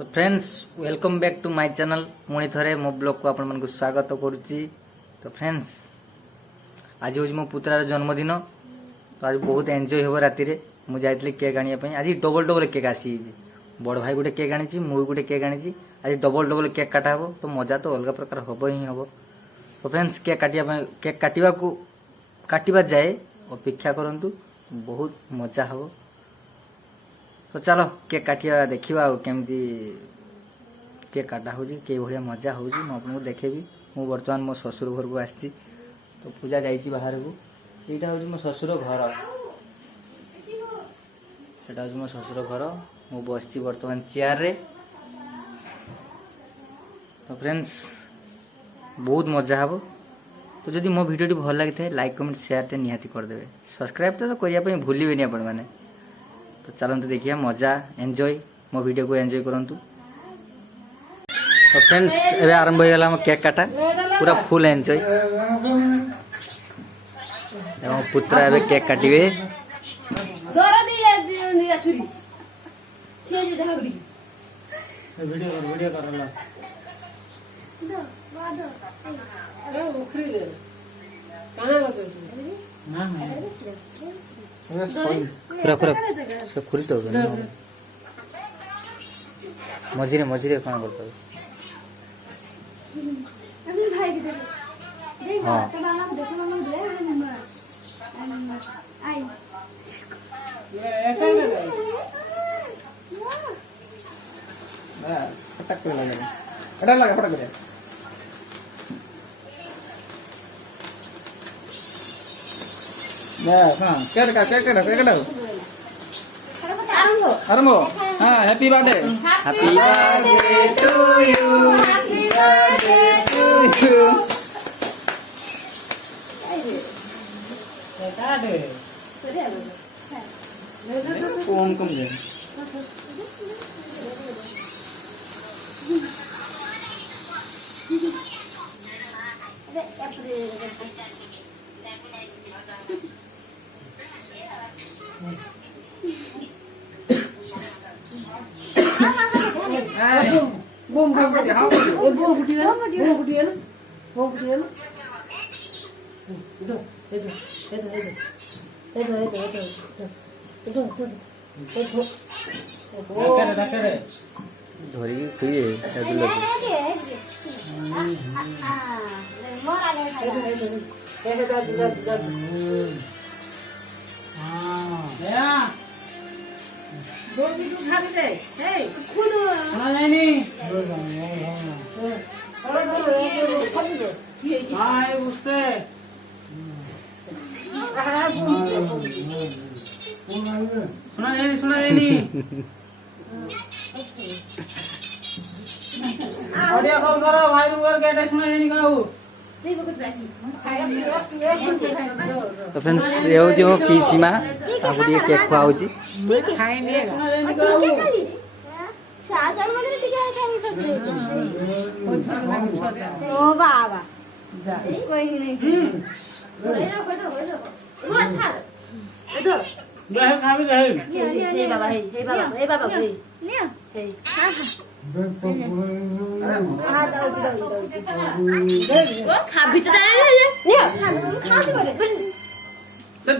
So friends welcome back to my channel पुणी थे मो ब्लॉग को आपण मन को स्वागत करुच्ची। तो फ्रेंड्स आज हूँ मो पुत्रार जन्मदिन। तो आज बहुत एंजॉय हो राति रे मुझे जाइए केक आने आज डबल डबल केक आसी बड़ भाई गोटे केक आनी मुझे गोटे केक आनी आज डबल डबल केक काटा हे तो मजा तो अलग प्रकार हम ही हम। तो फ्रेंड्स केक काटिबा जाए अपेक्षा करंतु बहुत मजा हो। तो चलो केक काटिया देखा केमती केक काटा हो भाया मजा हो आपको देखेबी। मु बर्तमान मो ससुर घर को आसी तो पूजा जाइए बाहर को यहाँ हूँ मो ससुर घर सेटा हूँ मो ससुर घर मु बस बर्तमान चेयर रे। तो फ्रेंड्स बहुत मजा हो। तो जदि मो वीडियो भल लगी था लाइक कमेंट शेयर टे निहाती करदे सब्सक्राइब तो करने भूलें आपण मैंने। तो चलते देखिए मजा एंजॉय मो वीडियो को एंजॉय करंतु। तो फ्रेंड्स एबे आरंभ हो गला केक काटा पूरा फुल एंजॉय एवं पुत्रा एबे केक काटिबे। पूरा पूरा खुरी तो मझीरे मझीरे कौन करता है हाँ फटक लगा फटक आरंभ। हाँ happy birthday to you happy birthday to you. कौन कम दे बम बम फुटी हां बम फुटी है बम फुटी है बम फुटी है धरी खुई है दो मिनट उठा दे ए खुद हां नहीं हां उससे सुना नहीं ऑडियो कॉल करो भाई रूम के सुना नहीं कहू। तो फ्रेंड्स ये हूँ मो पीसी माँ आपको टे केक खुआऊ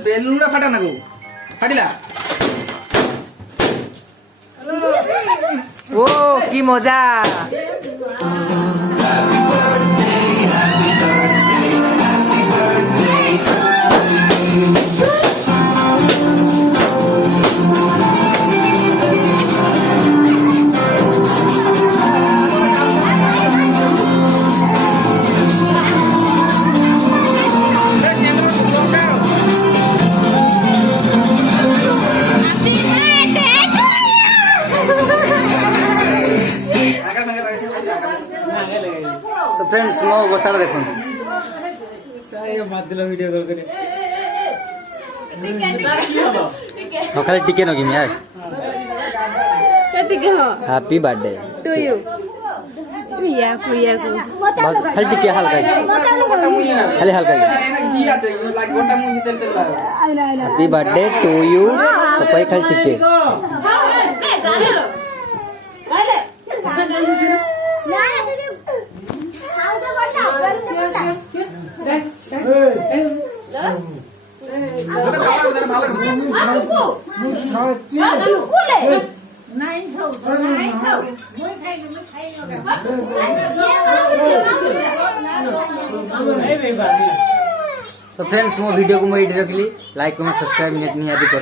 बेलून फाटा ना को फाटिला ओ की मजा। तो फ्रेंड्स मो अवस्था देखो वीडियो कॉल करे खाली टिके नगी यार हैप्पी बर्थडे टू यू कुया कुया खाली टिके हल्का खाली हल्का हैप्पी बर्थडे टू यू तो खाली टिके नाही खाऊ नाही खाऊ मुई खाई तो फ्रेंड्स मो वीडियो को मैं एडिट रखली लाइक कमेंट सब्सक्राइब निहाती कर